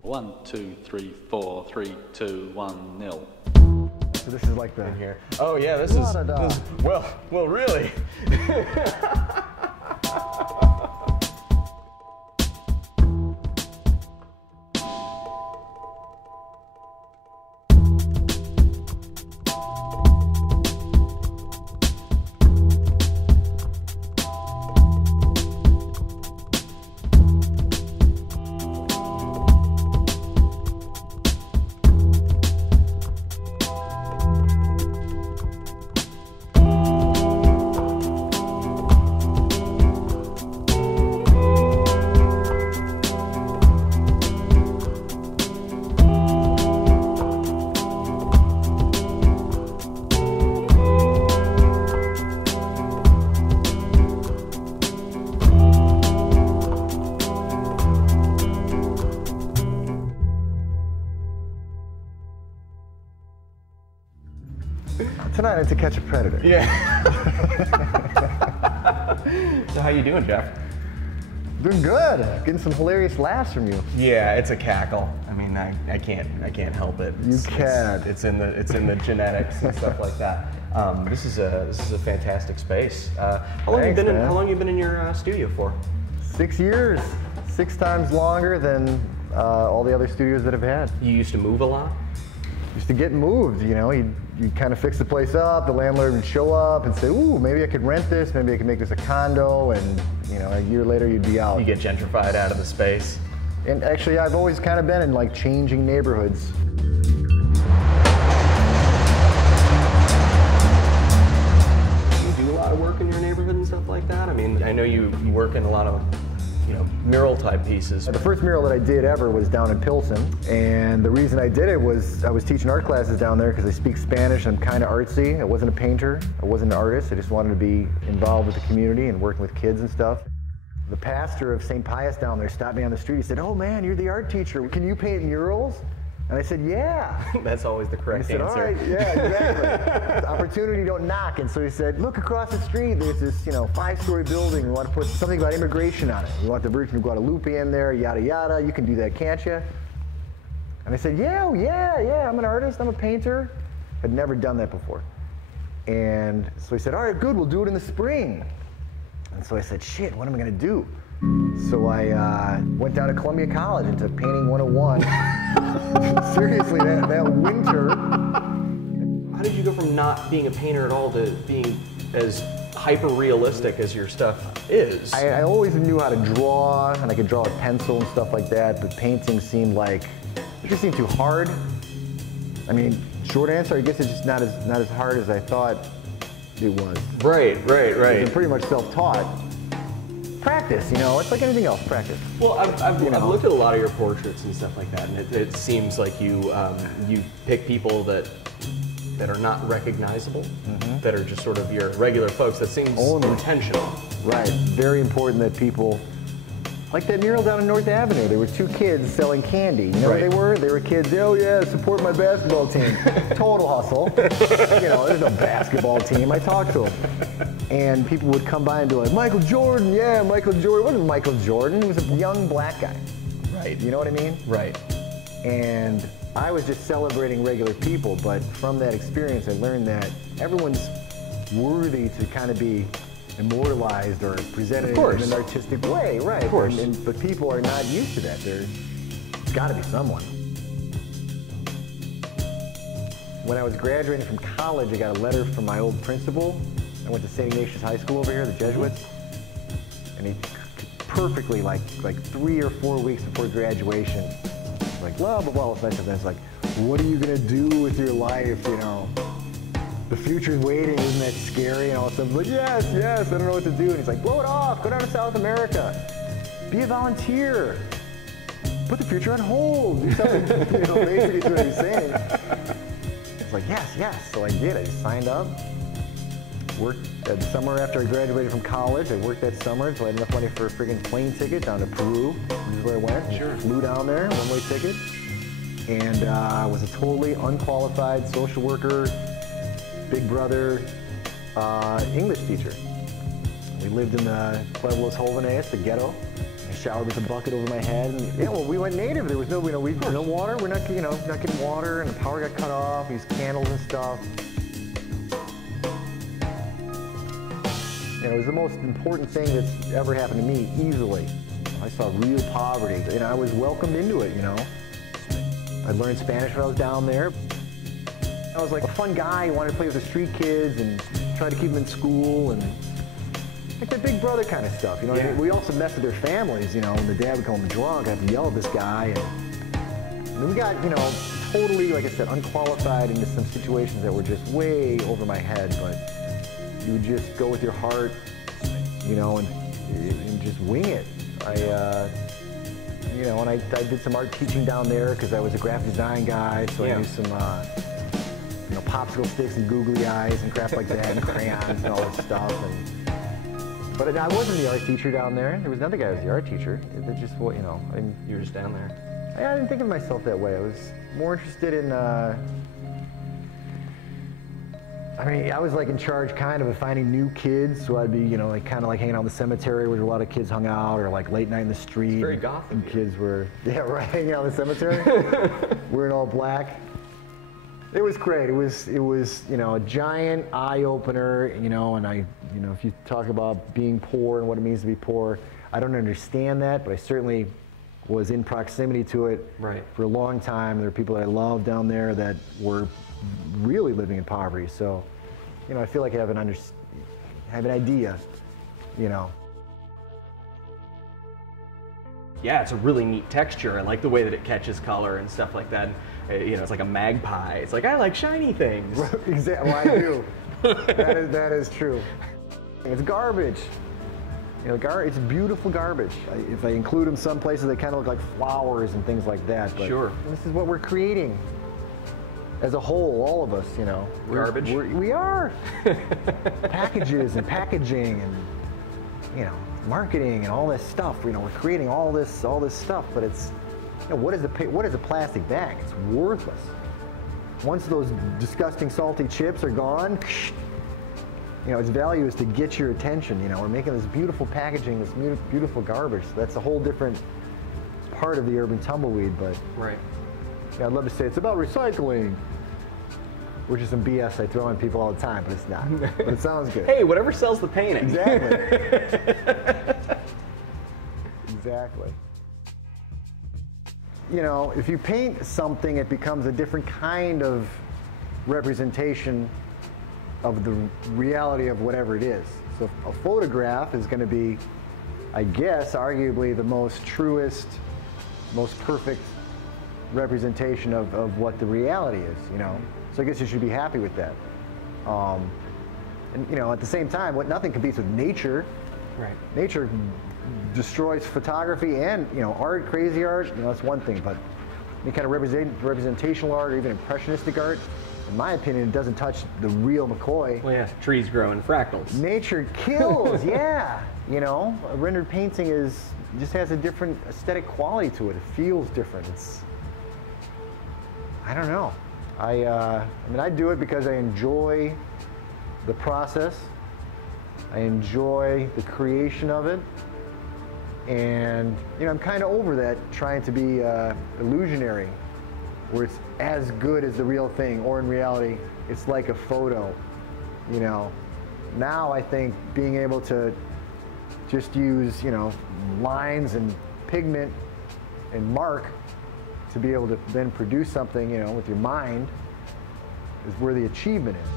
1, 2, 3, 4, 3, 2, 1, 0. So this is like the in here. Oh yeah, this is well, really. Tonight I had to catch a predator. Yeah. So how you doing, Jeff? Doing good. Getting some hilarious laughs from you. Yeah, it's a cackle. I mean, I can't help it. It's in the genetics and stuff like that. This is a fantastic space. How long have you been in your studio for? 6 years. 6 times longer than all the other studios that I've had. You used to move a lot? Used to get moved, you know, you'd kind of fix the place up, the landlord would show up and say, ooh, maybe I could rent this, maybe I could make this a condo, and you know, a year later you'd be out. You get gentrified out of the space. And actually, I've always kind of been in like changing neighborhoods. Do you do a lot of work in your neighborhood and stuff like that? I mean, I know you work in a lot of, you know, mural type pieces. The first mural that I did ever was down in Pilsen, and the reason I did it was I was teaching art classes down there because I speak Spanish and I'm kind of artsy. I wasn't a painter, I wasn't an artist, I just wanted to be involved with the community and working with kids and stuff. The pastor of St. Pius down there stopped me on the street. He said, oh man, you're the art teacher, can you paint murals? And I said, yeah. That's always the correct answer. All right, yeah, exactly. Opportunity don't knock. And so he said, look across the street, there's this, you know, 5-story building. We want to put something about immigration on it. We want the Virgin of Guadalupe in there, yada, yada. You can do that, can't you? And I said, yeah, I'm an artist, I'm a painter. I'd never done that before. And so he said, all right, good, we'll do it in the spring. And so I said, shit, what am I going to do? So I went down to Columbia College and took Painting 101. Seriously, that winter. How did you go from not being a painter at all to being as hyper-realistic as your stuff is? I always knew how to draw, and I could draw with pencil and stuff like that, but painting seemed like, it just seemed too hard. I mean, short answer, I guess it's just not as hard as I thought it was. Right. I'm pretty much self-taught. Practice, you know, it's like anything else, practice. Well, I've looked at a lot of your portraits and stuff like that, and it seems like you pick people that are not recognizable, that are just sort of your regular folks. That seems intentional. Right, very important that people, like that mural down in North Avenue, there were 2 kids selling candy. You know what they were? They were kids, oh yeah, support my basketball team. Total hustle. You know, there's no basketball team, I talked to them. And people would come by and be like, Michael Jordan, yeah, Michael Jordan. It wasn't Michael Jordan, he was a young black guy. Right. You know what I mean? Right. And I was just celebrating regular people, but from that experience I learned that everyone's worthy to kind of be immortalized or presented in an artistic way, right? Of course. But people are not used to that. It's got to be someone. When I was graduating from college, I got a letter from my old principal. I went to St. Ignatius High School over here, the Jesuits, and he perfectly, like 3 or 4 weeks before graduation, like, blah, blah, blah, it's like, what are you gonna do with your life, you know? The future's waiting, isn't that scary? And all of a sudden, but yes, I don't know what to do. And he's like, blow it off, go down to South America, be a volunteer, put the future on hold, do something, you know, basically is what he's saying. It's like, yes, so I did, I just signed up. Worked the summer after I graduated from college. I worked that summer, so I had enough money for a friggin' plane ticket down to Peru, which is where I went. Sure. Flew down there, one-way ticket, and I was a totally unqualified social worker, big brother, English teacher. We lived in the Pueblos Jóvenes, the ghetto. I showered with a bucket over my head. And, yeah, well, we went native. There was no, no water. We're not, not getting water, and the power got cut off. These candles and stuff. It was the most important thing that's ever happened to me, easily. I saw real poverty, and I was welcomed into it, I learned Spanish when I was down there. I was like a fun guy who wanted to play with the street kids and try to keep them in school, and like that big brother kind of stuff, Yeah. We also messed with their families, when the dad would come home drunk, I had to yell at this guy, and then we got, totally, like I said, unqualified into some situations that were just way over my head, but you would just go with your heart, and just wing it. And I did some art teaching down there because I was a graphic design guy, so I knew some, popsicle sticks and googly eyes and crap like that, and crayons and all that stuff. But I wasn't the art teacher down there. There was another guy who was the art teacher. It just, you were just down there. I didn't think of myself that way. I was more interested in, I was like in charge kind of finding new kids, so I'd be, kind of like hanging out in the cemetery where a lot of kids hung out, or like late night in the street. It's very goth. And kids were, hanging out in the cemetery, wearing all black. It was great. It was, a giant eye opener, and if you talk about being poor and what it means to be poor, I don't understand that, but I certainly was in proximity to it for a long time. There were people that I loved down there that were really living in poverty. So, I feel like I have an idea, Yeah, it's a really neat texture. I like the way that it catches color and stuff like that. It's like a magpie. It's like, I like shiny things. Exactly, well, I do. that is true. It's garbage. It's beautiful garbage. If I include them some places, they kind of look like flowers and things like that. But sure. This is what we're creating. As a whole, all of us, Garbage? We are. Packages and packaging and, marketing and all this stuff. We're creating all this stuff, but it's, what is a plastic bag? It's worthless. Once those disgusting salty chips are gone, its value is to get your attention. We're making this beautiful packaging, this beautiful garbage. So that's a whole different part of the urban tumbleweed, but I'd love to say it's about recycling, which is some BS I throw on people all the time, but it's not. But it sounds good. Hey, whatever sells the painting. Exactly. Exactly. If you paint something, it becomes a different kind of representation of the reality of whatever it is. So a photograph is going to be, I guess, arguably the most truest, most perfect representation of what the reality is, So I guess you should be happy with that. And at the same time, nothing competes with nature. Right. Nature destroys photography and, art, crazy art, that's one thing, but any kind of representational art or even impressionistic art, in my opinion, it doesn't touch the real McCoy. Well, yeah, trees grow in fractals. Nature kills, yeah. A rendered painting just has a different aesthetic quality to it. It feels different. I don't know. I do it because I enjoy the process. I enjoy the creation of it. And, I'm kind of over that trying to be illusionary, where it's as good as the real thing, or in reality, it's like a photo, Now I think being able to just use, lines and pigment and mark to be able to then produce something, with your mind is where the achievement is.